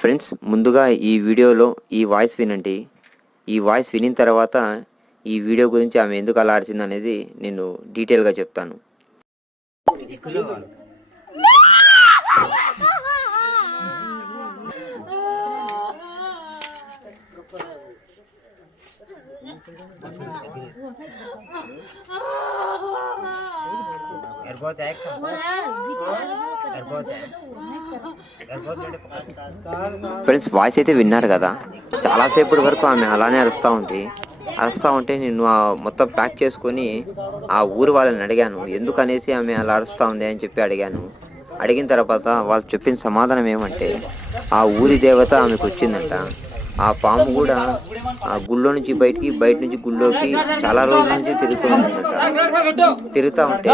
Friends, ముందుగా ఈ వీడియోలో ఈ వాయిస్ వినండి. ఈ వాయిస్ వినిన తర్వాత ఈ వీడియో గురించి ఆమె ఎందుకు అలా అరిచింది అనేది నేను డీటెయిల్గా చెప్తాను. ఫ్రెండ్స్, వాయిస్ అయితే విన్నారు కదా. చాలాసేపటి వరకు ఆమె అలానే అరుస్తూ ఉంటే నేను మొత్తం ప్యాక్ చేసుకొని ఆ ఊరు వాళ్ళని అడిగాను, ఎందుకనేసి ఆమె అలా అరుస్తూ ఉంది అని చెప్పి అడిగాను. అడిగిన తర్వాత వాళ్ళు చెప్పిన సమాధానం ఏమంటే, ఆ ఊరి దేవత ఆమెకు వచ్చిందంట. ఆ పాము కూడా ఆ గుళ్ళో నుంచి బయట నుంచి గుళ్ళోకి చాలా రోజుల నుంచి తిరుగుతూ ఉంటే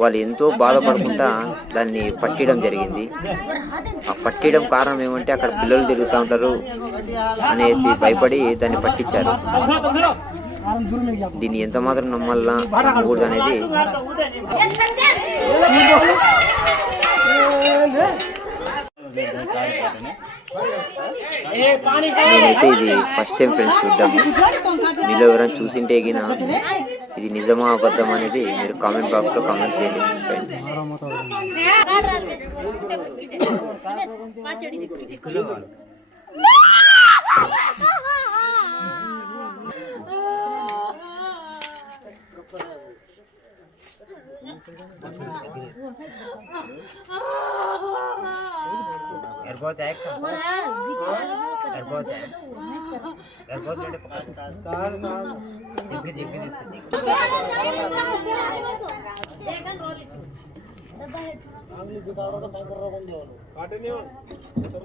వాళ్ళు ఎంతో బాధపడకుండా దాన్ని పట్టడం జరిగింది. ఆ పట్టడం కారణం ఏమంటే, అక్కడ పిల్లలు తిరుగుతూ ఉంటారు అనేసి భయపడి దాన్ని పట్టించారు. దీన్ని ఎంత మాత్రం నమ్మాలా నమ్మకూడదు అనేది నేనైతే ఇది ఫస్ట్ టైం ఫ్రెండ్స్ చూద్దాము. మీలో ఎవరైనా చూసింటే గిన ఇది నిజమా అబద్ధం అనేది మీరు కామెంట్ బాక్స్లో కామెంట్ చేయండి ఫ్రెండ్స్.